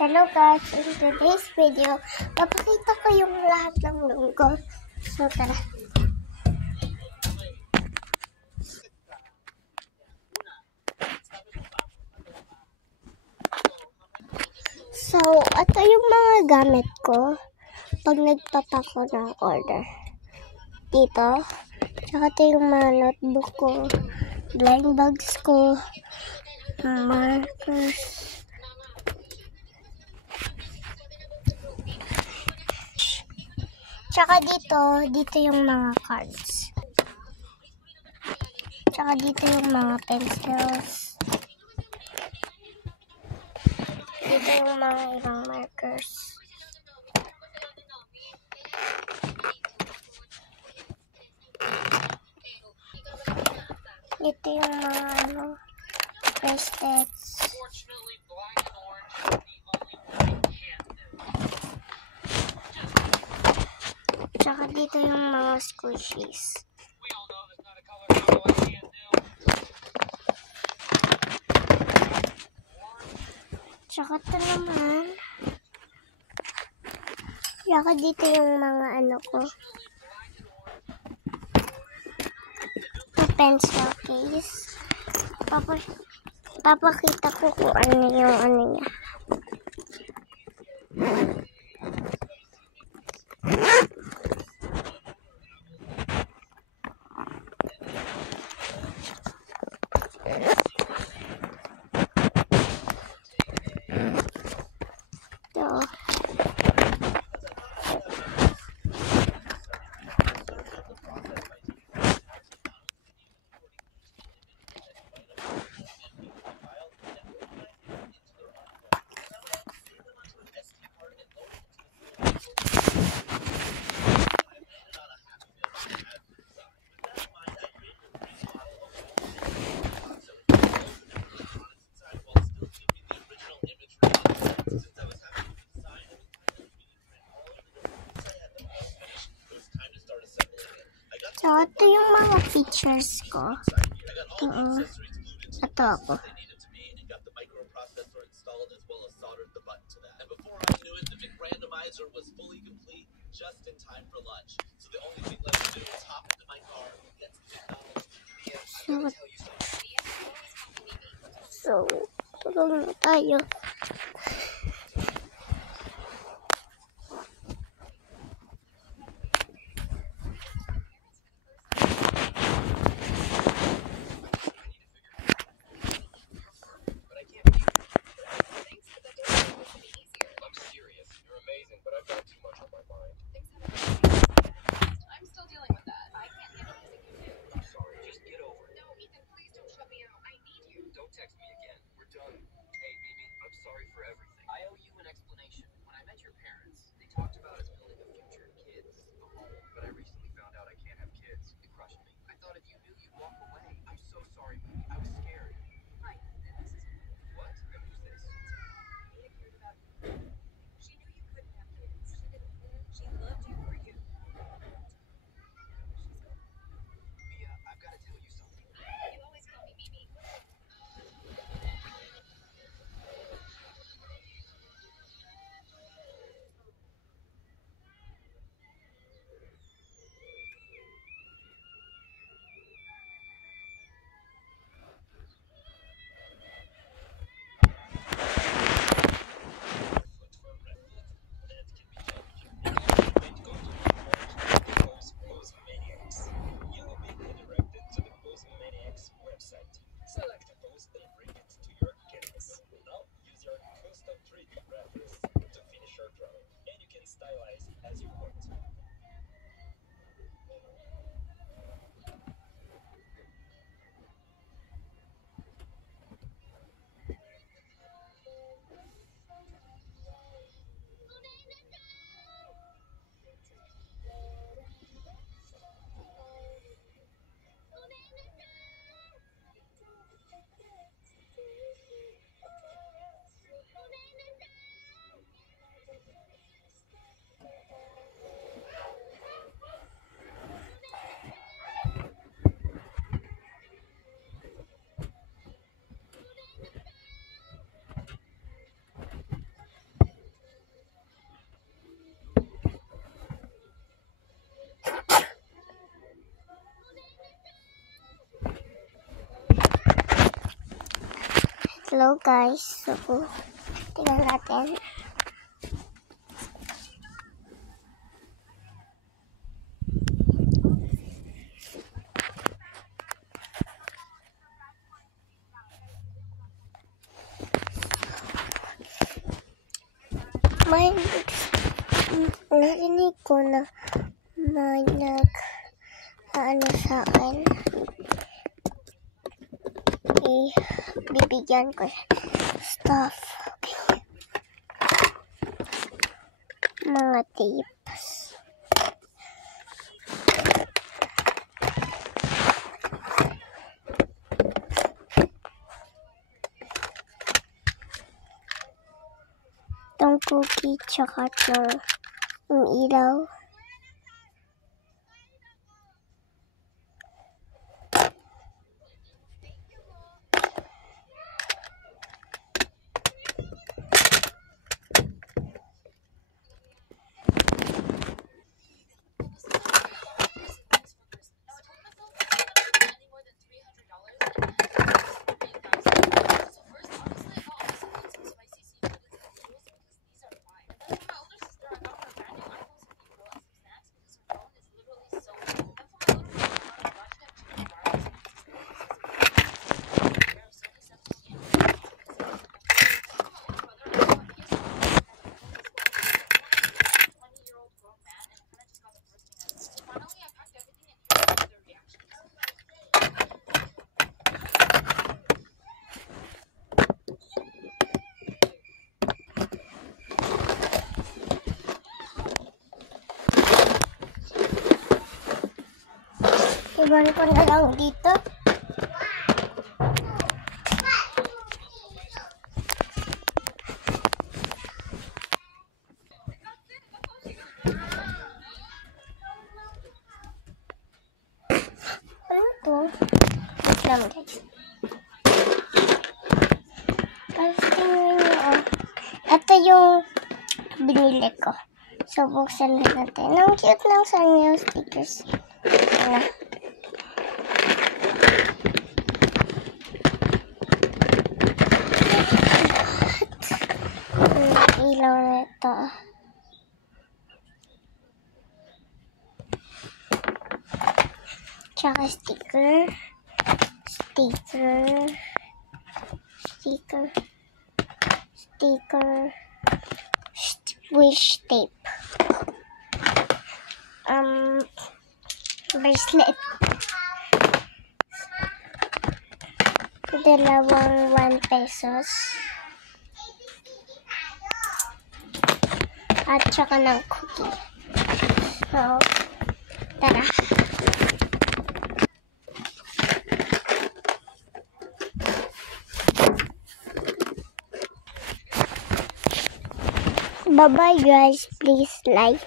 Hello guys, in today's video, papakita ko yung lahat ng room ko. So tara. So, ito yung mga gamit ko pag nagpapak ko ng order. Dito, tsaka ito yung mga notebook ko, blind bags ko, markers. Tsaka dito yung mga cards. Tsaka dito yung mga pencils. Dito yung mga ibang markers. Dito yung mga bracelets. Tsaka dito yung mga squishies. Tsaka ito naman. Tsaka dito yung mga ano ko. Ito pencil case. Papakita ko kung ano yung ano niya. Ito. So, ito yung mga features ko. Ito ako. So, tulong na tayo. Text me again. We're done. Hey, Mimi, I'm sorry for everything. I owe you an explanation. When I met your parents, they talked about us building a future in kids, a home. But I recently found out I can't have kids. It crushed me. I thought if you knew, you'd walk away. I'm so sorry, Mimi. I was scared. Right. Then this is what? Then who's this? Mia cared about you. She knew you couldn't have kids. She didn't. She loved you for you. She's gone. Mia, I've got to tell you something. You always call me Mimi. Select a pose and bring it to your canvas. Now use your custom 3D reference to finish your drawing, and you can stylize as you want. Hello guys. So, tingnan natin. May narinig ko na may ano sa akin. Bibigyan ko stuff. Okay. Mga tapes. Itong cookie tsaka yung ilaw. Iwan ko na lang dito. Ano to? Wait lang guys. Guys, tingnan nyo. Ito yung binili ko. So, buksan na natin. Ang cute lang sa new stickers. Ano? Ilaw na ito. Tsaka sticker. Wish tape. Bracelet. Dalawang 1 pesos. At saka ng cookie. So, tara. Bye-bye guys. Please like,